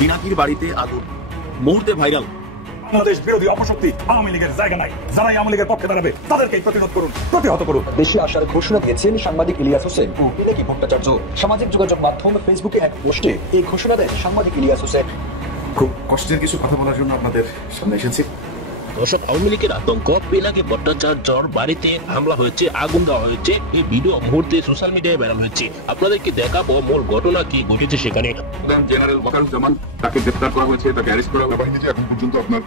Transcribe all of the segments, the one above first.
পিনাকির বাড়িতে আগুন, মুহূর্তে ভাইরাল। বাংলাদেশ বিরোধী অপশক্তি আওয়ামী লীগের জায়গা নাই, যারাই আওয়ামী লীগের পক্ষে দাঁড়াবে তাদেরকে প্রতিরোধ করুন, প্রতিহত করুন। দেশে আসার ঘোষণা দিয়েছেন সাংবাদিক ইলিয়াস হোসেন ও পিনাকি ভট্টাচার্য। সামাজিক যোগাযোগ মাধ্যম ফেসবুকে এক পোস্টে এই ঘোষণা দেন সাংবাদিক ইলিয়াস হোসেন। খুব কষ্টের কিছু কথা বলার জন্য আপনাদের সামনে এসেছি। দর্শক, আওয়ামী লীগের আতঙ্ক, পিনাকি ভট্টাচার্যর বাড়িতে হামলা হয়েছে, আগুন দেওয়া হয়েছে। এই ভিডিও মুহূর্তে সোশ্যাল মিডিয়ায় ভাইরাল হয়েছে। আপনাদেরকে দেখাবো মূল ঘটনা কি ঘটেছে সেখানে। জেনারেল ওয়াকারুজ্জামান, তাকে গ্রেফতার করা হয়েছে, তাকে অ্যারেস্ট করা হয়েছে। বাহিনী যে এখন পর্যন্ত আপনার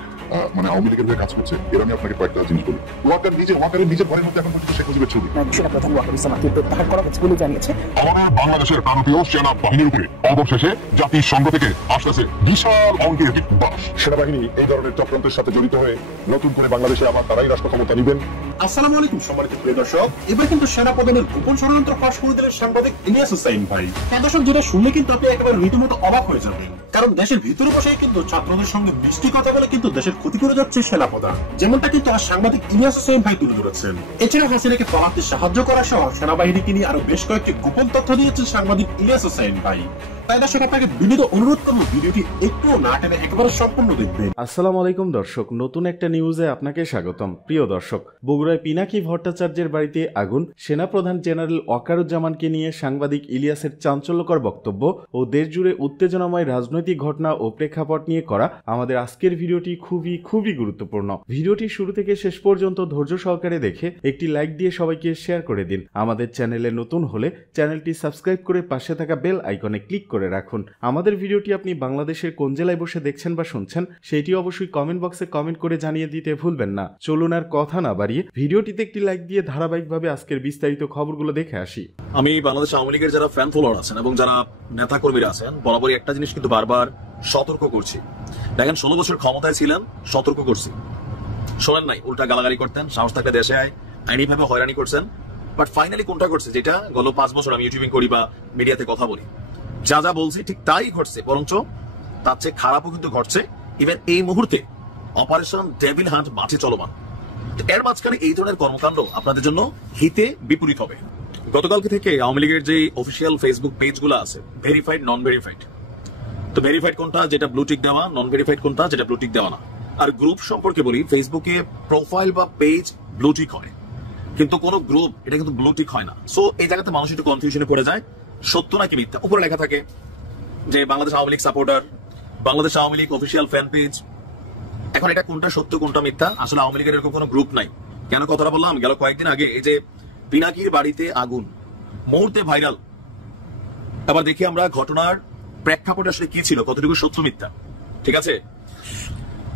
আওয়ামী লীগের হয়ে কাজ করছে, এর আমি আপনাকে কয়েকটা জিনিস বলি। ওয়াকারের নিজের ঘরের মধ্যে এখন পর্যন্ত শেখ মুজিবের ছবি। সেনাপ্রধান ওয়াকারুজ্জামানকে প্রত্যাহার করা হয়েছে বলে জানিয়েছে। আমাদের বাংলাদেশের প্রাণপ্রিয় সেনা বাহিনীর উপরে অবশেষে জাতিসংঘ থেকে আসতেছে বিশাল অঙ্কের বাস। সেনাবাহিনী এই ধরনের চক্রান্তের সাথে জড়িত হয়ে নতুন করে বাংলাদেশে আবার তারাই রাষ্ট্র ক্ষমতা নিবেন। আসসালামু আলাইকুম সম্মানিত প্রিয় দর্শক। এবার কিন্তু সেনা প্রধানের গোপন ষড়যন্ত্র ফাঁস করে দিলেন সাংবাদিক ইলিয়াস হোসেন ভাই। দর্শক, যেটা শুনলে কিন্তু আপনি একেবারে রীতিমতো অবাক হয়ে যাবেন, কারণ দেশের ভিতরে বসে কিন্তু ছাত্রদের সঙ্গে মিষ্টি কথা বলে কিন্তু দেশের ক্ষতি করে যাচ্ছে সেনা প্রধান, যেমনটা কিন্তু আর সাংবাদিক ইলিয়াস হোসেন ভাই তুলে ধরেছেন। এছাড়া হাসিনাকে পালাতে সাহায্য করা সহ সেনাবাহিনীকে নিয়ে আরো বেশ কয়েকটি গোপন তথ্য দিয়েছেন সাংবাদিক ইলিয়াস হোসেন ভাই। তাই দর্শক, আপনাকে বিনীত অনুরোধ করবো ভিডিওটি একটু না টেনে একেবারে সম্পূর্ণ দেখবেন। আসসালামু আলাইকুম দর্শক, নতুন একটা নিউজে আপনাকে স্বাগতম। প্রিয় দর্শক, বগুড়ায় পিনাকি ভট্টাচার্যের বাড়িতে আগুন, সেনাপ্রধান জেনারেল ওয়াকারুজ্জামানকে নিয়ে সাংবাদিক ইলিয়াসের চাঞ্চল্যকর বক্তব্য ও দেশজুড়ে উত্তেজনাময় রাজনৈতিক ঘটনা ও প্রেক্ষাপট নিয়ে করা আমাদের আজকের ভিডিওটি খুবই গুরুত্বপূর্ণ। ভিডিওটি শুরু থেকে শেষ পর্যন্ত ধৈর্য সহকারে দেখে একটি লাইক দিয়ে সবাইকে শেয়ার করে দিন। আমাদের চ্যানেলে নতুন হলে চ্যানেলটি সাবস্ক্রাইব করে পাশে থাকা বেল আইকনে ক্লিক করে রাখুন। আমাদের ভিডিওটি আপনি বাংলাদেশের কোন জেলায় বসে দেখছেন বা শুনছেন সেটি অবশ্যই কমেন্ট বক্সে কমেন্ট করে জানিয়ে দিতে ভুলবেন না। চলুন আর কথা না বাড়িয়ে ভিডিওটিতে একটি লাইক দিয়ে ধারাবাহিকভাবে আজকের বিস্তারিত খবরগুলো দেখে আসি। আমি বাংলাদেশ আওয়ামী লীগের যারা ফ্যান ফলোয়ার আছেন এবং যারা নেতা কর্মীরা আছেন, বরাবরই একটা জিনিস কিন্তু বারবার সতর্ক করছি। দেখেন, 16 বছর ক্ষমতায় ছিলেন, সতর্ক করছি, শোনেন নাই, উল্টা গালাগালি করতেন, সাহস থাকলে দেশে আইনি ভাবে হয়রানি করছেন। বাট ফাইনালি কোনটা করছে, যেটা গত 5 বছর আমি ইউটিউবিং করি বা মিডিয়াতে কথা বলি, যা যা বলছি ঠিক তাই ঘটছে, বরঞ্চ তার চেয়ে খারাপও কিন্তু ঘটছে। ইভেন এই মুহূর্তে অপারেশন ডেভিল হান্ট মাঠে চলমান। এর মাঝখানে এই ধরনের কর্মকাণ্ড আপনাদের জন্য হিতে বিপরীত হবে। গতকালকে থেকে আওয়ামী লীগের যে অফিসিয়াল ফেসবুক পেজগুলো আছে, ভেরিফাইড, নন ভেরিফাইড, তো ভেরিফাইড কোনটা যেটা ব্লু টিক দেওয়া, নন ভেরিফাইড কোনটা যেটা ব্লু টিক দেওয়া না। আর গ্রুপ সম্পর্কে বলি, ফেসবুকে প্রোফাইল বা পেজ ব্লু টিক হয়, কিন্তু কোন গ্রুপ এটা কিন্তু ব্লু টিক হয় না। সো এই জায়গাতে মানুষ একটু কনফিউশনে পড়ে যায়, সত্য নাকি মিথ্যা। উপরে লেখা থাকে যে Bangladesh Awami League supporter, Bangladesh Awami League official fan page. এখন এটা কোনটা সত্য কোনটা মিথ্যা, আসলে আওয়ামী লীগের এরকম কোনো গ্রুপ নাই। কেন কথাটা বললাম, গেল কয়েকদিন আগে এই যে পিনাকির বাড়িতে আগুন, মুহূর্তে ভাইরাল। আবার দেখি আমরা ঘটনার প্রেক্ষাপট আসলে কি ছিল, কতটুকু সত্য মিথ্যা। ঠিক আছে,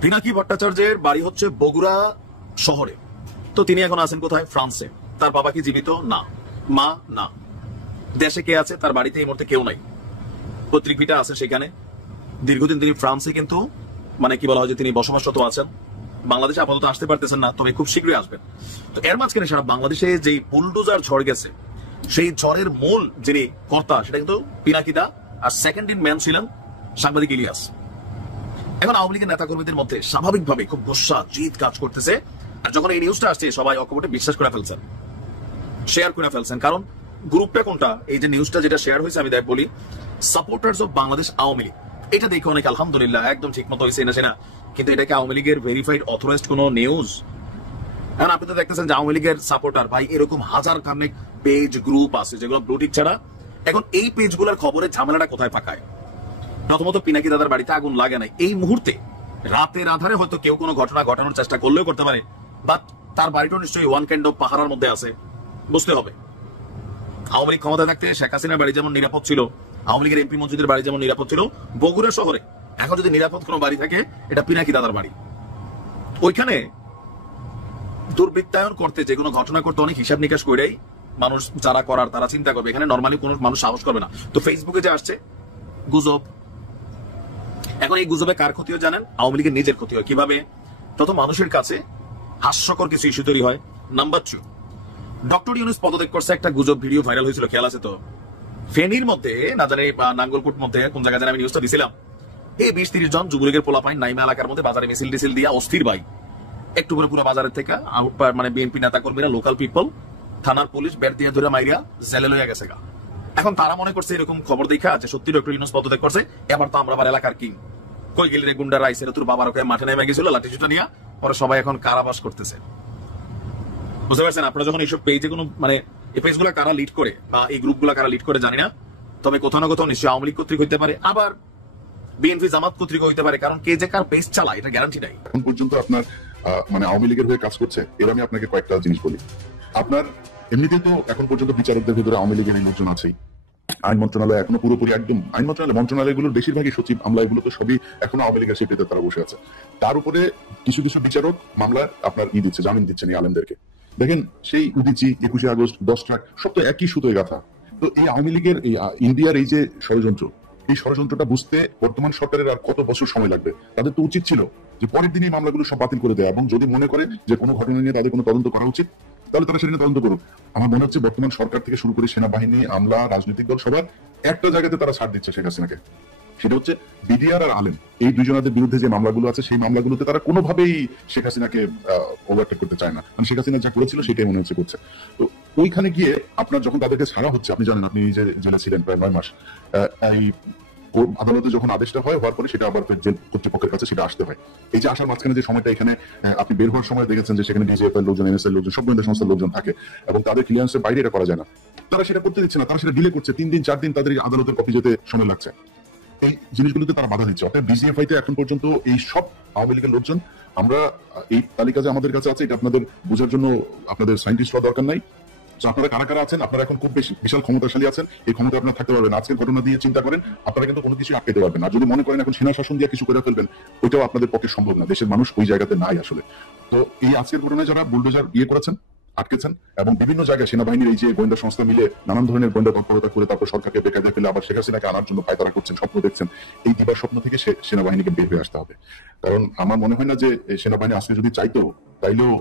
পিনাকি ভট্টাচার্যের বাড়ি হচ্ছে বগুড়া শহরে। তো তিনি এখন আছেন কোথায়? ফ্রান্সে। তার বাবা কি জীবিত? না। মা? না। দেশে কে আছে? তার বাড়িতে এই মুহূর্তে কেউ নাই। পৈতৃক ভিটা আছে সেখানে। দীর্ঘদিন তিনি ফ্রান্সে কিন্তু মানে কি বলা হয় যে তিনি বসবাসরত আছেন। বাংলাদেশে আপাতত আসতে পারতেছেন না, তবে খুব শীঘ্রই আসবেন। তো এর মাঝখানে সারা বাংলাদেশে যে বুলডোজার ঝড় গেছে, সেই ঝড়ের মূল যিনি কর্তা সেটা কিন্তু পিনাকিদা, আর সেকেন্ড ইন ম্যান ছিলেন সাংবাদিক ইলিয়াস। এখন আওয়ামী লীগের নেতা কর্মীদের মধ্যে স্বাভাবিকভাবে খুব গোসা জিদ কাজ করতেছে। আর যখন এই নিউজটা আসছে, সবাই অকপটে বিশ্বাস করে ফেলছেন, শেয়ার করে ফেলছেন। কারণ গ্রুপটা কোনটা, এই যে নিউজটা যেটা শেয়ার হয়েছে, আমি বলি সাপোর্টার্স অফ বাংলাদেশ আওয়ামী লীগ। এটা দেখে অনেক আলহামদুলিল্লাহ একদম ঠিক মতো হয়েছে না, কিন্তু এটাকে আওয়ামী লীগের ভেরিফাইড অথরাইজড কোন নিউজ? এখন আপনি তো দেখতেছেন যে আওয়ামী লীগের সাপোর্টার ভাই এরকম হাজার খানেক পেজ গ্রুপ আছে যেগুলো ব্লুটিক ছাড়া। এখন এই পেজগুলোর খবরে ঝামেলাটা কোথায় পাকায়? প্রথমত পিনাকি দাদার বাড়িতে আগুন লাগে নাই, এই মুহূর্তে রাতের আধারে হয়তো কেউ কোনো ঘটনা ঘটানোর চেষ্টা করলেও করতে পারে, বাট তার বাড়িটা নিশ্চয়ই ওয়ান কাইন্ড অফ পাহারার মধ্যে আছে, বুঝতে হবে। আওয়ামী লীগ ক্ষমতায় থাকতে শেখ হাসিনার বাড়ি যেমন নিরাপদ ছিল, আওয়ামী লীগের এমপি মন্ত্রীদের বাড়ি যেমন নিরাপদ ছিল, বগুড়া শহরে এখন যদি নিরাপদ কোনো বাড়ি থাকে, এটা পিনাকি দাদার বাড়ি। ওইখানে দুর্বৃত্তায়ন করতে, যে কোনো ঘটনা করতে অনেক হিসাব নিকাশ করেই মানুষ যারা করার তারা চিন্তা করবে। এখানে নর্মালি কোনো মানুষ সাহস করবে না। তো ফেসবুকে যে আসছে গুজব, এখন এই গুজবে কার ক্ষতি হয় জানেন? আওয়ামী লীগের নিজের ক্ষতি হয়। কিভাবে? প্রথম, মানুষের কাছে হাস্যকর কিছু ইস্যু তৈরি হয়। নাম্বার 2, ডক্টর ইউনূস পদত্যাগ করছে, একটা গুজব ভিডিও ভাইরাল হয়েছিল, খেয়াল আছে তো? ফেনীর মধ্যে না জানি নাঙ্গলকোট মধ্যে কোন জায়গায় জানি আমি নিউজটা দিছিলাম, এই 20-30 জন যুবলীগের পোলাপাইন নাইমা এলাকার মধ্যে বাজারে মিছিল টিছিল দিয়া অস্থির ভাই, একটু করে পুরো বাজারের থেকে মানে বিএনপি নেতা কর্মীরা, লোকাল পিপল, থানার পুলিশ ব্যাট দিয়ে ধরে মাইরিয়া জেলে লইয়া গেছে গা। এখন তারা মনে করছে এরকম খবর দেখা যে সত্যি ডক্টর ইউনূস পদত্যাগ করছে, এবার তো আমরা আবার এলাকার কিং, কই গেলি রে গুন্ডারা, আইসে তোর বাবার ওকে মাঠে নেমে গেছিল লাঠি চুটা নিয়ে, পরে সবাই এখন কারাবাস করতেছে। বুঝতে পারছেন? আপনারা যখন এইসব পেজে কোনো মানে এই পেজগুলো কারা লিড করে বা এই গ্রুপগুলো কারা লিড করে জানি না, তবে কোথাও না কোথাও নিশ্চয়ই আওয়ামী লীগ কর্তৃক হইতে পারে, আবার বিএনপি জামাত কর্তৃক হইতে পারে, কারণ কে যে কার পেজ চালায় এটা গ্যারান্টি নাই। এখন পর্যন্ত আপনার মানে আওয়ামী লীগের হয়ে কাজ করছে, এর আমি আপনাকে কয়েকটা জিনিস বলি। আপনার এমনিতে তো এখন পর্যন্ত বিচারকদের ভিতরে আওয়ামী লীগের নির্বাচন আছেই। আইন মন্ত্রণালয় এখনো পুরোপুরি একদম আইন মন্ত্রণালয়গুলোর বেশিরভাগই সচিব আমলা এগুলো তো সবই এখনো আওয়ামী লীগের সিটিতে তারা বসে আছে। তার উপরে কিছু কিছু বিচারক মামলার আপনার দিচ্ছে, জামিন দিচ্ছেন এই আলেমদেরকে। দেখেন সেই উদিচি 21 আগস্ট 10 ট্রাক সব তো একই সুতোয় গাথা। তো এই আওয়ামী লীগের এই ইন্ডিয়ার এই যে ষড়যন্ত্র, এই ষড়যন্ত্রটা বুঝতে বর্তমান সরকারের আর কত বছর সময় লাগবে? তাদের তো উচিত ছিল যে পরের দিনই মামলাগুলো সব বাতিল করে দেয়, এবং যদি মনে করে যে কোনো ঘটনা নিয়ে তাদের কোনো তদন্ত করা উচিত তাহলে তারা সেটা তদন্ত করুক। আমার মনে হচ্ছে বর্তমান সরকার থেকে শুরু করে সেনাবাহিনী, আমলা, রাজনৈতিক দল সবার একটা জায়গাতে তারা ছাড় দিচ্ছে শেখ হাসিনাকে, সেটা হচ্ছে বিডিআর আর আলেম। এই দুজনের বিরুদ্ধে যে মামলাগুলো আছে সেই মামলাগুলোতে তারা কোনোভাবেই শেখ হাসিনাকে ওভারটেক করতে চায় না, মানে শেখ হাসিনা যা করেছিল সেটাই মনে হচ্ছে করছে। তো ওইখানে গিয়ে আপনার যখন তাদেরকে ছাড়া হচ্ছে, আপনি জানেন আপনি যে জেলে ছিলেন প্রায় 9 মাস, এই আদালতে যখন আদেশটা হওয়ার পরে সেটা আবার জেল কর্তৃপক্ষের কাছে সেটা আসতে হয়। এই যে আসার মাঝখানে যে সময়টা, এখানে আপনি বের হওয়ার সময় দেখেছেন যে সেখানে ডিজিএফআই লোকজন, এনএসএ লোকজন, সব গোয়েন্দা সংস্থার লোকজন থাকে এবং তাদের ক্লিয়ারেন্সের বাইরে এটা করা যায় না। তারা সেটা করতে দিচ্ছে না, তারা সেটা ডিলে করছে, 3 দিন 4 দিন তাদের আদালতের কপি যেতে সময় লাগছে। এই জিনিসগুলোতে তারা বাধা দিচ্ছে। অর্থাৎ ডিজিএফআই তে এখন পর্যন্ত এই সব আওয়ামী লীগের লোকজন, আমরা এই তালিকা যে আমাদের কাছে আছে এটা আপনাদের বোঝার জন্য আপনাদের সায়েন্টিস্ট হওয়া দরকার নাই। আপনারা কারা কারা আছেন, আপনারা এখন খুব বেশি বিশাল ক্ষমতাশালী আছেন, এই ক্ষমতা আপনারা থাকতে পারবেন। আজকের ঘটনা দিয়ে চিন্তা করেন, আপনারা কিন্তু কোনো কিছু আটকাতে পারবেন না। যদি মনে করেন এখন সেনা শাসন দিয়ে কিছু করে ফেলবেন, ওইটাও আপনাদের পক্ষে সম্ভব না। দেশের মানুষ ওই জায়গাতে নাই আসলে। তো এই আজকের ঘটনায় যারা বুলডোজার করেছেন, আটকেছেন, এবং বিভিন্ন জায়গায় সেনাবাহিনীর এই যে গোয়েন্দা সংস্থা মিলে নানান ধরনের গোয়েন্দা তৎপরতা করে তারপর সরকারকে বেকায়দা ফেলে আবার শেখ হাসিনাকে আনার জন্য পায়তারা করছেন, স্বপ্ন দেখছেন, এই দিবার স্বপ্ন থেকে সেনাবাহিনীকে বের হয়ে আসতে হবে। কারণ আমার মনে হয় না যে সেনাবাহিনী আজকে যদি চাইতো তাইলেও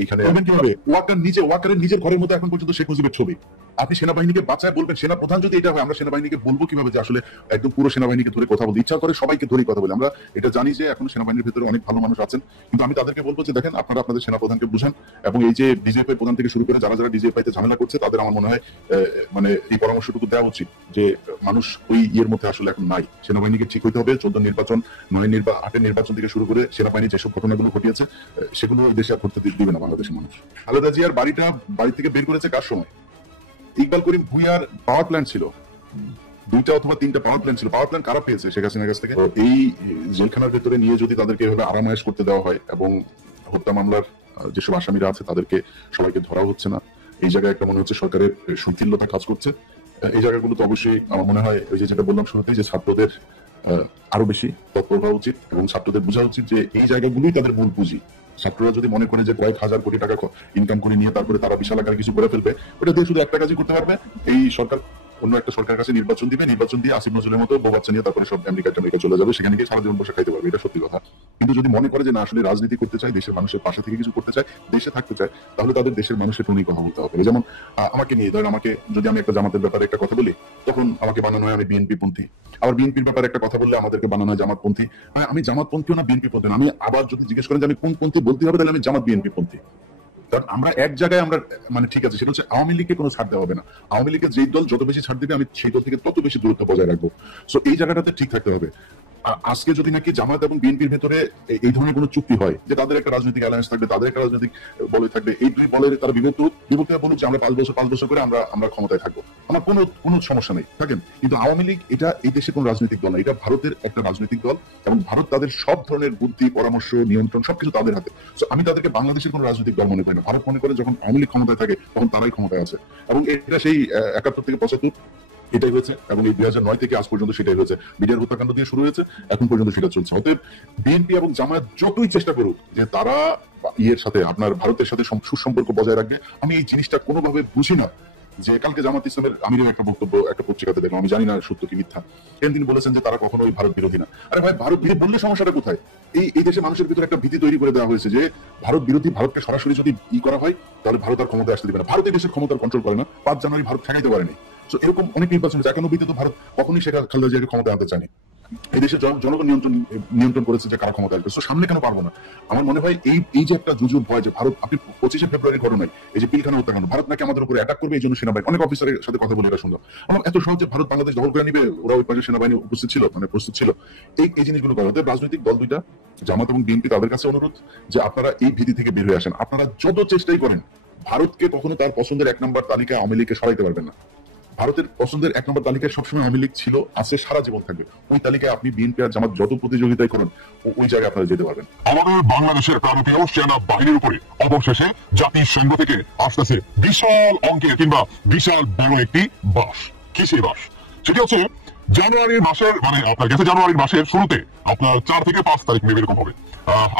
এইখানে কিভাবে ওয়াকারের নিজের ঘরের মধ্যে এখন পর্যন্ত শেখ মুজিবের ছবি। আপনি সেনাবাহিনীকে বাঁচায় বলবেন, সেনা প্রধান যদি এটা হয়, আমরা সেনাবাহিনীকে বলবো কিভাবে যে আসলে একদম পুরো সেনাবাহিনীকে ধরে কথা বলতে ইচ্ছা করে, সবাইকে ধরে কথা বলে। আমরা এটা জানি যে এখন সেনাবাহিনীর ভিতরে অনেক ভালো মানুষ আছেন, কিন্তু আমি তাদেরকে বলবো যে দেখেন আপনারা আপনাদের সেনা প্রধানকে বুঝান, এবং এই যে ডিজিএফআই প্রধান থেকে শুরু করে যারা যারা ডিজিএফআই তে ঝামেলা করছে তাদের আমার মনে হয় মানে এই পরামর্শটুকু দেওয়া উচিত যে মানুষ ওই ইয়ের মধ্যে আসলে এখন নাই। সেনাবাহিনীকে ঠিক হইতে হবে। 14 নির্বাচন, 8 নির্বাচন থেকে শুরু করে সেনাবাহিনী যেসব ঘটনাগুলো ঘটিয়েছে সেগুলো দেশে আর ঘটতে দিবে না বাংলাদেশের মানুষ। খালেদা জিয়ার বাড়ি থেকে বের করেছে কার সময়? ইকবাল করিম ভুঁইয়ার পাওয়ার প্ল্যান্ট ছিল, 2টা অথবা 3টা পাওয়ার প্ল্যান্ট ছিল। পাওয়ার প্ল্যান্ট কারা পেয়েছে? শেখ হাসিনার কাছ থেকে। এই জেলখানার ভেতরে নিয়ে যদি তাদেরকে এভাবে আরামায়েশ করতে দেওয়া হয়, এবং হত্যা মামলার যেসব আসামিরা আছে তাদেরকে সবাইকে ধরা হচ্ছে না, এই জায়গায় একটা মনে হচ্ছে সরকারের সংকীর্ণতা কাজ করছে। এই জায়গাগুলো তো অবশ্যই আমার মনে হয় ওই যেটা বললাম শুরুতে, যে ছাত্রদের আরো বেশি তৎপর হওয়া উচিত এবং ছাত্রদের বোঝা উচিত যে এই জায়গাগুলোই তাদের মূল পুঁজি। ছাত্ররা যদি মনে করে যে কয়েক হাজার কোটি টাকা ইনকাম করে নিয়ে তারপরে তারা বিশাল আকারে কিছু করে ফেলবে, ওটা দিয়ে শুধু একটা কাজই করতে পারবে, এই সরকার অন্য একটা সরকারের কাছে নির্বাচন দিবে, নির্বাচন দিয়ে আসিফ নজরুলের মতো বউ বাচ্চা নিয়ে তারপরে সব আমেরিকা চলে যাবে, সেখানে গিয়ে সারা জীবন বসে খাইতে পারবে। এটা সত্যি কথা। কিন্তু যদি মনে করে যে না আসলে রাজনীতি করতে চাই, দেশের মানুষের পাশে থেকে কিছু করতে চাই, দেশে থাকতে চায়, তাহলে তাদের দেশের মানুষের টুনি কথা বলতে হবে। যেমন আমাকে নিয়ে ধরেন, আমাকে যদি আমি একটা জামাতের ব্যাপারে একটা কথা বলি, তখন আমাকে বানানো হয় আমি বিএনপি পন্থী। আবার বিএনপির ব্যাপারে একটা কথা বললে আমাদেরকে বানানো হয় জামাত পন্থী। আমি জামাত পন্থীও না, বিএনপি পন্থী না। আমি আবার যদি জিজ্ঞেস করেন যে আমি কোন পন্থী বলতে হবে, তাহলে আমি জামাত বিএনপি পন্থী। কারণ আমরা এক জায়গায় আমরা মানে ঠিক আছে, সেটা হচ্ছে আওয়ামী লীগকে কোনো ছাড় দেওয়া হবে না। আওয়ামী লীগের যেই দল যত বেশি ছাড় দেবে, আমি সেই দল থেকে তত বেশি দূরত্ব বজায় রাখবো। সো এই জায়গাটাতে ঠিক থাকতে হবে। আজকে যদি নাকি জামাত এবং বিএনপির ভেতরে এই ধরনের কোনো চুক্তি হয় যে তাদের একটা রাজনৈতিক অ্যালায়েন্স থাকবে, তাদের একটা রাজনৈতিক বলে থাকবে, এই দুই বলের তারা বিভক্ত বলুক যে আমরা 5 বছর করে আমরা ক্ষমতায় থাকবো, আমার কোনো সমস্যা নেই, থাকেন। কিন্তু আওয়ামী লীগ এটা এই দেশে কোনো রাজনৈতিক দল না, এটা ভারতের একটা রাজনৈতিক দল, এবং ভারত তাদের সব ধরনের বুদ্ধি, পরামর্শ, নিয়ন্ত্রণ সবকিছু তাদের হাতে। আমি তাদেরকে বাংলাদেশের কোনো রাজনৈতিক দল মনে করি না। ভারত মনে করে যখন আওয়ামী লীগ ক্ষমতায় থাকে তখন তারাই ক্ষমতায় আছে, এবং এটা সেই 71 থেকে 75 এটাই হয়েছে, এবং এই 2009 থেকে আজ পর্যন্ত সেটাই হয়েছে। বিডিআর হত্যাকাণ্ড দিয়ে শুরু হয়েছে, এখন পর্যন্ত সেটা চলছে। অতএব বিএনপি এবং জামায়াত যতই চেষ্টা করুক যে তারা ইয়ের সাথে আপনার ভারতের সাথে সুসম্পর্ক বজায় রাখবে, আমি এই জিনিসটা কোনোভাবে বুঝি না। যে কালকে জামাত ইসলামের আমিরের একটা বক্তব্য একটা পত্রিকাতে দেখলাম, আমি জানি না সত্য কি মিথ্যা, তিনি বলেছেন যে তারা কখনোই ভারত বিরোধী না। আরে ভাই, ভারত বিরোধী বললে সমস্যাটা কোথায়? এই দেশের মানুষের ভিতরে একটা ভীতি তৈরি করে দেওয়া হয়েছে যে ভারত বিরোধী, ভারতকে সরাসরি যদি করা হয় তাহলে ভারত আর ক্ষমতায় আসতে দেবে না। ভারত এই দেশের ক্ষমতার কন্ট্রোল করে না। 5 জানুয়ারি ভারত ঠেকাইতে পারেনি। এরকম অনেক নির্বাচন হয়েছে। 91-তে তো ভারত কখনই সেটা খালেদা জিয়াকে ক্ষমতায় আনতে চায়নি। এই দেশের জনগণ নিয়ন্ত্রণ করেছে যে কারা ক্ষমতা আসবে, তো সামনে কেন পারবো না? আমার মনে হয় এই যে একটা জুজুর ভয় যে ভারত, আপনি 25শে ফেব্রুয়ারি ঘটনায় এই যে পিলখানা হত্যাকাণ্ড, ভারত নাকি আমাদের উপরে অ্যাটাক করবে, এই জন্য সেনাবাহিনী, অনেক অফিসারের সাথে কথা বলে এটা শুনলাম। আমার এত সহজে ভারত বাংলাদেশ দখল করে নিবে, ওরা ওই পাশে সেনাবাহিনী উপস্থিত ছিল, মানে প্রস্তুত ছিল। এই জিনিসগুলো করে ওদের রাজনৈতিক দল দুইটা, জামাত এবং বিএনপি, তাদের কাছে অনুরোধ যে আপনারা এই ভীতি থেকে বের হয়ে আসেন। আপনারা যত চেষ্টাই করেন ভারতকে কখনো তার পছন্দের 1 নম্বর তালিকায় আওয়ামী লীগকে সরাইতে পারবেন না। ভারতের পছন্দের 1 নম্বর তালিকায় সবসময় আওয়ামী লীগ ছিল, আছে, সারা জীবন থাকবে। ওই তালিকায় আপনি বিএনপি আর জামাত যত প্রতিযোগিতায় করুন, ওই জায়গায় আপনারা যেতে পারবেন। আমাদের বাংলাদেশের প্রাণপ্রিয় সেনা বাহিনীর উপরে অবশেষে জাতিসংঘ থেকে আসতেছে বিশাল অঙ্কের কিংবা বিশাল বড় একটি বাস। কি সেই বাস? সেটি হচ্ছে জানুয়ারির মাসের, মানে আপনার গেছে জানুয়ারির মাসের শুরুতে, আপনার 4 থেকে 5 তারিখ মেবি এরকম হবে,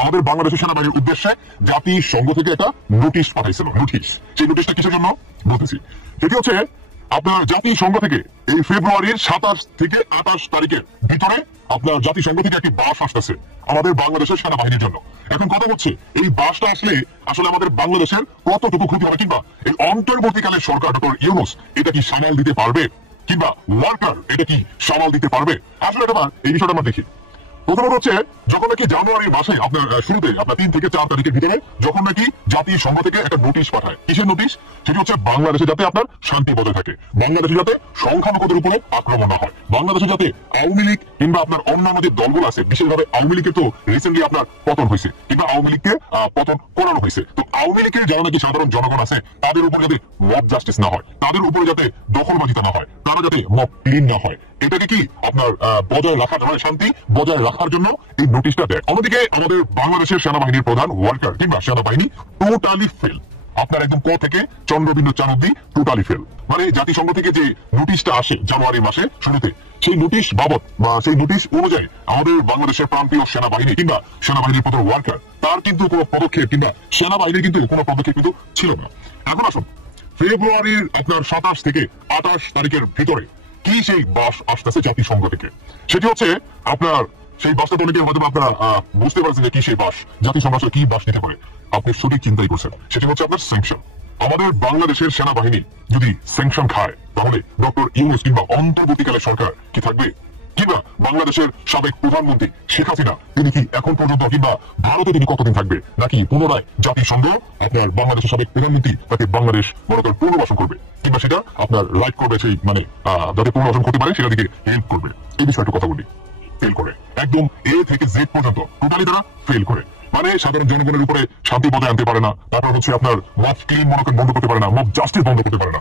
আমাদের বাংলাদেশের সেনাবাহিনীর উদ্দেশ্যে জাতিসংঘ থেকে একটা নোটিশ পাঠাইছিল। নোটিশ, সেই নোটিশটা কিসের জন্য বলতেছি, সেটি হচ্ছে আপনার জাতিসংঘ থেকে এই ফেব্রুয়ারির 27 থেকে 28 তারিখের ভিতরে আপনার জাতিসংঘ থেকে একটি বাস আসতেছে আমাদের বাংলাদেশের সেনাবাহিনীর জন্য। এখন কথা হচ্ছে, এই বাসটা আসলে আসলে আমাদের বাংলাদেশের কতটুকু ক্ষতি হবে, কিংবা এই অন্তর্বর্তীকালের সরকার ডক্টর ইউনূস এটা কি সামাল দিতে পারবে, কিংবা ওয়ার্কার এটা কি সামাল দিতে পারবে? আসলে এই বিষয়টা আমরা দেখি। প্রথমত হচ্ছে, যখন নাকি জানুয়ারির মাসে আপনার শুরুতে আপনার 3 থেকে 4 তারিখের ভিতরে যখন নাকি জাতিসংঘ থেকে একটা নোটিশ পাঠায়, কিসের নোটিশ? সেটি হচ্ছে বাংলাদেশে যাতে আপনার শান্তি বজায় থাকে, বাংলাদেশে যাতে সংখ্যালঘুদের উপরে আক্রমণ না হয়, বাংলাদেশে যাতে আওয়ামী লীগ কিংবা আপনার অন্যান্য যে দলগুলো আছে, বিশেষভাবে আওয়ামী লীগের তো রিসেন্টলি আপনার পতন হয়েছে, কিংবা আওয়ামী লীগকে পতন করানো হয়েছে, তো আওয়ামী লীগের যারা নাকি সাধারণ জনগণ আছে তাদের উপরে যাতে মব জাস্টিস না হয়, তাদের উপরে যাতে দখলবাজিতা না হয়, তারা যাতে মব ক্লিন না হয়, এটাকে কি আপনার বজায় রাখার জন্য, শান্তি বজায় রাখার জন্য এই নোটিশটা দেয়। অন্যদিকে আমাদের বাংলাদেশের সেনাবাহিনীর প্রধান ওয়ার্কার কিংবা সেনাবাহিনী টোটালি ফেল, আপনার একদম ক থেকে চন্দ্রবিন্দু চান অব্দি টোটালি ফেল। মানে জাতিসংঘ থেকে যে নোটিশটা আসে জানুয়ারি মাসে শুরুতে, সেই নোটিশ বাবদ বা সেই নোটিশ অনুযায়ী আমাদের বাংলাদেশের প্রান্তীয় সেনাবাহিনী কিংবা সেনাবাহিনীর প্রধান ওয়ার্কার তার কিন্তু কোনো পদক্ষেপ কিংবা সেনাবাহিনীর কিন্তু কোনো পদক্ষেপ কিন্তু ছিল না। এখন আসুন, ফেব্রুয়ারির আপনার 27 থেকে 28 তারিখের ভিতরে কি সেই বাস আসতেছে জাতিসংঘ থেকে, সেটি হচ্ছে আপনার সেই বাসটা অনেকে হয়তো আপনারা বুঝতে পারছেন যে কি সেই বাস, জাতিসংঘ কি বাস নিতে পারে। আপনি সঠিক চিন্তাই করছেন, সেটি হচ্ছে আপনার স্যাংশন। আমাদের বাংলাদেশের সেনাবাহিনী যদি স্যাংশন খায়, তাহলে ডক্টর ইউনূস কিংবা অন্তর্বর্তীকালের সরকার কি থাকবে? কিংবা বাংলাদেশের সাবেক প্রধানমন্ত্রী শেখ হাসিনা তিনি কি এখন পর্যন্ত কিংবা ভারতে তিনি কতদিন থাকবে? নাকি পুনরায় জাতিসংঘ আপনার বাংলাদেশের সাবেক প্রধানমন্ত্রী তাকে বাংলাদেশ মনে করেন পুনর্বাসন করবে, কিংবা সেটা আপনার রাইট করবে, সেই মানে যাতে পুনর্বাসন করতে পারে সেটা দিকে হেল্প করবে? এই বিষয়টা কথা বলি, ফেল করে একদম এ থেকে জেড পর্যন্ত টোটালি তারা ফেল করে। মানে সাধারণ জনগণের উপরে শান্তি বজায় আনতে পারে না, তারপর হচ্ছে আপনার মব ক্লিন মনে বন্ধ করতে পারে না, মব জাস্টিস বন্ধ করতে পারে না।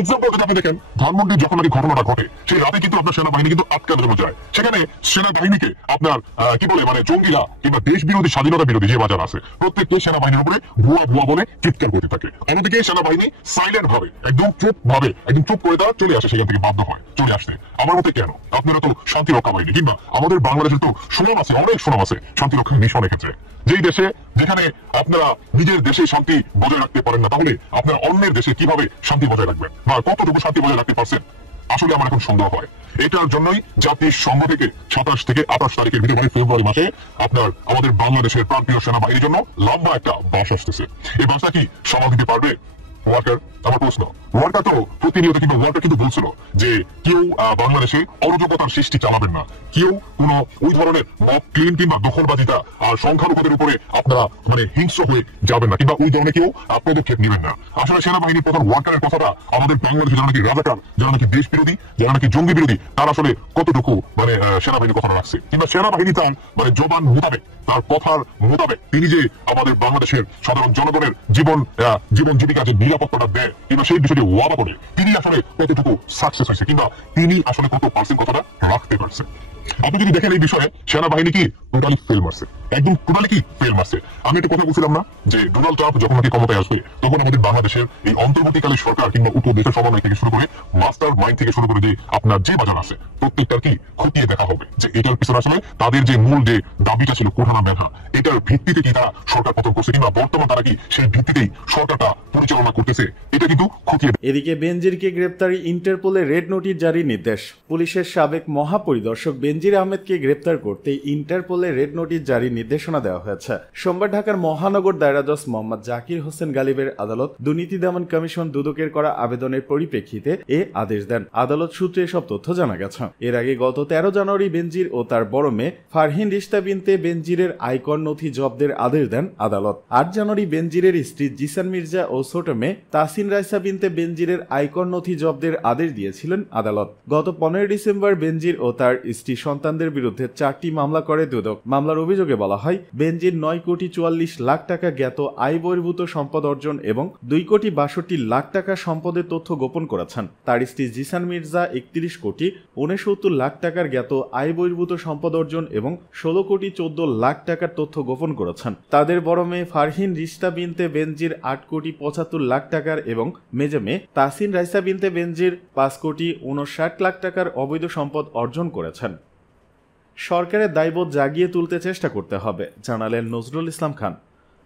এক্সাম্পল যদি আপনি দেখেন, ধানমন্ডির যখন নাকি ঘটনাটা ঘটে, সেই রাতে কিন্তু আপনার সেনাবাহিনী কিন্তু আটকানোর জন্য যায়, সেখানে সেনাবাহিনীকে আপনার কি বলে মানে জঙ্গিরা কিংবা দেশ বিরোধী স্বাধীনতা বিরোধী যে বাজার আছে প্রত্যেকটি সেনাবাহিনীর উপরে ভুয়া ভুয়া বলে চিৎকার করতে থাকে। অন্যদিকে সেনাবাহিনী সাইলেন্ট ভাবে একদম চুপ করে তারা চলে আসে, সেখান থেকে বাধ্য হয় চলে আসতে। আমার মতে কেন? আপনারা তো শান্তি রক্ষা বাহিনী কিংবা আমাদের বাংলাদেশের তো সুনাম আছে, অনেক সুনাম আছে শান্তি রক্ষা মিশনের ক্ষেত্রে। যেই দেশে যেখানে আপনারা নিজের দেশে শান্তি বজায় রাখতে পারেন না, তাহলে আপনারা অন্যের দেশে কিভাবে শান্তি বজায় রাখবেন বা কতটুকু শান্তি বজায় রাখতে পারছেন? আসলে আমার এখন সন্দেহ হয়। এটার জন্যই জাতিসংঘ থেকে 27 থেকে 28 তারিখের ভিতরে মানে ফেব্রুয়ারি মাসে আপনার আমাদের বাংলাদেশের প্রান্তীয় সেনাবাহিনীর জন্য লম্বা একটা বাস আসতেছে। এই বাসটা কি সামাল দিতে পারবে ওয়ার্কার? আমার প্রশ্ন। ওয়ার্কার তো প্রতিনিয়ত কিন্তু ওয়ার্কার কিন্তু বলছিল যে কেউ বাংলাদেশে অরাজকতার সৃষ্টি চালাবেন না, কেউ কোন ওই ধরনের মব ক্লিন কিংবা দখলবাজিতা আর সংখ্যালঘুদের উপরে আপনারা মানে হিংস্র হয়ে যাবেন না, কিংবা ওই ধরনের কেউ পদক্ষেপ নেবেন না। আসলে সেনাবাহিনীর প্রধান ওয়ার্কারের কথাটা আমাদের বাংলাদেশে যারা নাকি রাজাকার, যারা নাকি দেশ বিরোধী, যারা নাকি জঙ্গি বিরোধী, তারা আসলে কতটুকু মানে সেনাবাহিনীর কথাটা রাখছে, কিংবা সেনাবাহিনী তার মানে জবান মোতাবেক, তার কথার মোতাবেক তিনি যে আমাদের বাংলাদেশের সাধারণ জনগণের জীবন জীবিকা যে নিরাপত্তাটা দেয় কিংবা সেই বিষয়টি ওয়াদা করে তিনি আসলে কতটুকু সাকসেস হয়েছে, কিংবা তিনি আসলে কত পার্সেন্ট কথাটা রাখতে পারছে। আপনি যদি দেখেন এই বিষয়ে সেনাবাহিনী কি টোটালি ফেল মারছে, একদম টোটালি কি ফেল মারছে। আমি একটা কথা বলছিলাম না যে ডোনাল্ড ট্রাম্প যখন নাকি ক্ষমতায় আসবে তখন আমাদের বাংলাদেশের এই অন্তর্বর্তীকালীন সরকার কিংবা উপদেশের সমন্বয় থেকে শুরু করে মাস্টার মাইন্ড থেকে শুরু করে যে আপনার যে বাজার আছে প্রত্যেকটার কি খতিয়ে দেখা হবে যে এটার পিছনে আসলে তাদের যে মূল যে দাবিটা ছিল কোঠানা মেধা, এটার ভিত্তিতে কি তারা সরকার পতন করছে কিংবা বর্তমান তারা কি সেই ভিত্তিতেই সরকারটা পরিচালনা করতেছে, এটা কিন্তু খতিয়ে। এদিকে বেনজিরকে গ্রেপ্তারি ইন্টারপোলে রেড নোটিশ জারি নির্দেশ। পুলিশের সাবেক মহাপরিদর্শক বেনজির আহমেদকে গ্রেপ্তার করতে ইন্টারপোলে রেড নোটিশ জারির নির্দেশনা দেওয়া হয়েছে। সোমবার ঢাকার মহানগর দায়রা জজ মোহাম্মদ জাকির হোসেন গালিবের আদালত দুর্নীতি দমন কমিশন দুদকের করা আবেদনের পরিপ্রেক্ষিতে এ আদেশ দেন। আদালত সূত্রে এসব তথ্য জানা গেছে। এর আগে গত 13 জানুয়ারি বেনজির ও তার বড় মেয়ে ফারহিন রিশতা বিনতে বেনজিরের আয়কর নথি জব্দের আদেশ দেন আদালত। 8 জানুয়ারি বেনজিরের স্ত্রী জিসান মির্জা ও ছোট মেয়ে তাসিন রাইসা বিনতে বেনজিরের আয়কর নথি জব্দের আদেশ দিয়েছিলেন আদালত। গত 15 ডিসেম্বর বেনজির ও তার স্ত্রী সন্তানদের বিরুদ্ধে 4টি মামলা করে দুদক। মামলার অভিযোগে বলা হয়, বেনজির 9,44,00,000 টাকা জ্ঞাত আয় বহির্ভূত সম্পদ অর্জন এবং 2,62,00,000 টাকা সম্পদের তথ্য গোপন করেছেন। তার স্ত্রী জিসান মির্জা 31,69,70,00,000 টাকার জ্ঞাত আয় বহির্ভূত সম্পদ অর্জন এবং 16,14,00,000 টাকার তথ্য গোপন করেছেন। তাদের বড় মেয়ে ফারহিন রিশতা বিনতে বেনজির 8,75,00,000 টাকার এবং মেজে মেয়ে তাসিন রাইসা বিনতে বেনজির 5,59,00,000 টাকার অবৈধ সম্পদ অর্জন করেছেন। সরকারের দায়বোধ জাগিয়ে তুলতে চেষ্টা করতে হবে, জানালেন নজরুল ইসলাম খান।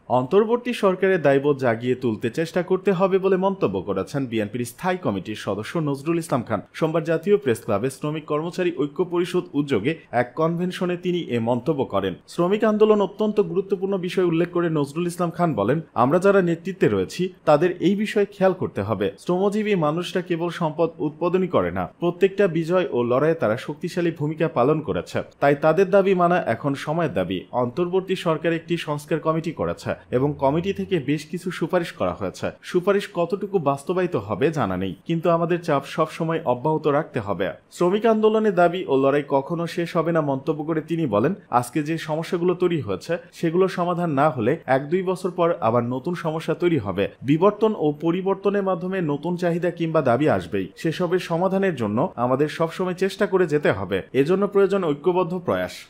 অন্তর্বর্তী সরকারের দায়বোধ জাগিয়ে তুলতে চেষ্টা করতে হবে বলে মন্তব্য করেছেন বিএনপির স্থায়ী কমিটির সদস্য নজরুল ইসলাম খান। সোমবার জাতীয় প্রেস ক্লাবে শ্রমিক কর্মচারী ঐক্য পরিষদ উদ্যোগে এক কনভেনশনে তিনি এ মন্তব্য করেন। শ্রমিক আন্দোলন অত্যন্ত গুরুত্বপূর্ণ বিষয় উল্লেখ করে নজরুল ইসলাম খান বলেন, আমরা যারা নেতৃত্বে রয়েছি তাদের এই বিষয়ে খেয়াল করতে হবে। শ্রমজীবী মানুষরা কেবল সম্পদ উৎপাদনই করে না, প্রত্যেকটা বিজয় ও লড়াইয়ে তারা শক্তিশালী ভূমিকা পালন করেছে। তাই তাদের দাবি মানা এখন সময়ের দাবি। অন্তর্বর্তী সরকার একটি সংস্কার কমিটি করেছে এবং কমিটি থেকে বেশ কিছু সুপারিশ করা হয়েছে। সুপারিশ কতটুকু বাস্তবায়িত হবে জানা নেই, কিন্তু আমাদের চাপ সব সময় অব্যাহত রাখতে হবে। শ্রমিক আন্দোলনের দাবি ও লড়াই কখনো শেষ হবে না মন্তব্য করে তিনি বলেন, আজকে যে সমস্যাগুলো তৈরি হয়েছে সেগুলো সমাধান না হলে 1-2 বছর পর আবার নতুন সমস্যা তৈরি হবে। বিবর্তন ও পরিবর্তনের মাধ্যমে নতুন চাহিদা কিংবা দাবি আসবেই। সেসবের সমাধানের জন্য আমাদের সবসময় চেষ্টা করে যেতে হবে। এজন্য প্রয়োজন ঐক্যবদ্ধ প্রয়াস।